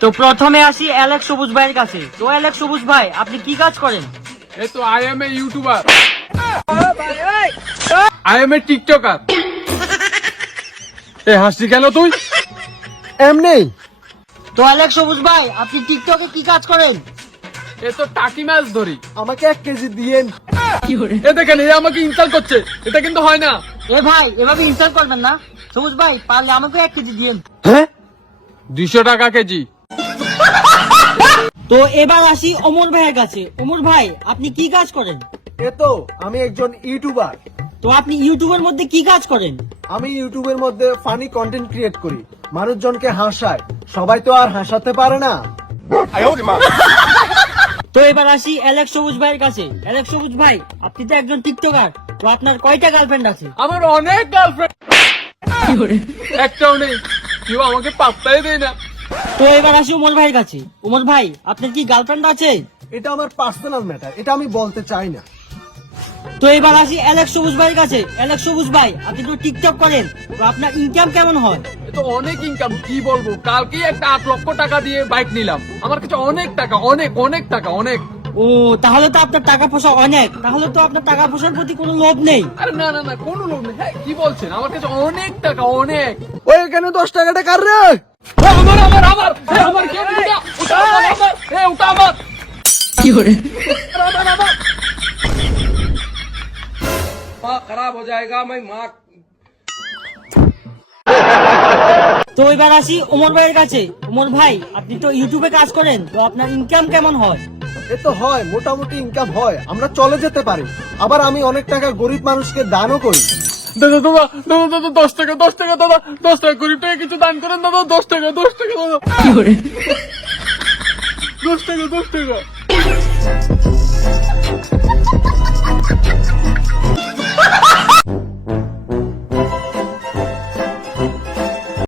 তো প্রথমে আসি অ্যালেক্স সবুজ ভাইয়ের কাছে। তো অ্যালেক্স সবুজ ভাই, আপনি কি কাজ করেন? এই তো I am a YouTuber, I am a TikToker. এ হাসি কেন তুই? এমনি তো অ্যালেক্স সবুজ ভাই, আপনি টিকটকে কি কাজ করেন? এ তো টাকি মাছ ধরি। আমাকে 1 কেজি দিয়েন। এ দেখেন, এ আমাকে ইনসাল্ট করছে, এটা কিন্তু হয় না। এ ভাই, এভাবে ইনসাল্ট করবেন না। সবুজ ভাই, পারলে আমাকে 1 কেজি দিয়েন। হ্যাঁ 200 টাকা কেজি। তো এবার আসি ওমর ভাইয়ের কাছে। ওমর ভাই, আপনি কি কাজ করেন? এ তো আমি একজন ইউটিউবার। তো আপনি ইউটিউবের মধ্যে কি কাজ করেন? আমি ইউটিউবের মধ্যে ফানি কন্টেন্ট ক্রিয়েট করি, মানুষজনকে হাসাই। সবাই তো আর হাসাতে পারে না। তো এবার আসি অ্যালেক্স সবুজ ভাইয়ের কাছে। অ্যালেক্স সবুজ ভাই, আপনি তো একজন টিকটকার। তো আপনার কয়টা গার্লফ্রেন্ড আছে? আমার অনেক গার্লফ্রেন্ড, একটাও নেই, কেউ আমাকে পাত্তাই দেয় না। তো এবার আসি ওমর ভাইয়ের কাছে। ওমর ভাই, আপনার কি গার্লফ্রেন্ড আছে? এটা আমার পার্সোনাল ম্যাটার, এটা আমি বলতে চাই না। তো এবার আসি অ্যালেক্স সবুজ ভাইয়ের কাছে। অ্যালেক্স সবুজ ভাই, আপনি তো টিকটক করেন, তো আপনার ইনকাম কেমন হয়? এ তো অনেক ইনকাম, কি বলবো। কালকেই একটা 8 লক্ষ টাকা দিয়ে বাইক নিলাম। আমার কাছে অনেক টাকা, অনেক অনেক টাকা, অনেক। ও, তাহলে তো আপনার টাকা পয়সা অনেক। তাহলে তো আপনার টাকা পয়সার প্রতি কোনো লোভ নেই। আরে না না না, কোনো লোক নেই। হ্যাঁ, কি বলছেন? আমার কাছে অনেক টাকা, অনেক। ওই এখানে 10 টাকাটা কার রে? আমার আমার আমার এ, আমার কে দিটা? ওটা আমার, আমার এ, ওটা আমার। কি করে? আমার আমার মা খারাপ হয়ে যায়গা, मैं माँ। তো এবার আসি ওমর ভাইয়ের কাছে। ওমর ভাই, আপনি তো ইউটিউবে কাজ করেন, তো আপনার ইনকাম কেমন হয়? এ তো হয়, মোটামুটি ইনকাম হয়, আমরা চলে যেতে পারি। আবার আমি অনেক টাকা গরিব মানুষকে দানও করি। দাদা দাদা দাদা দাদা 10 টাকা, 10 টাকা দাদা, 10 টাকা, গরিব টাকা কিছু দান করেন দাদা। 10 টাকা, 10 টাকা দাদা। কি করে? 10 টাকা, 10 টাকা।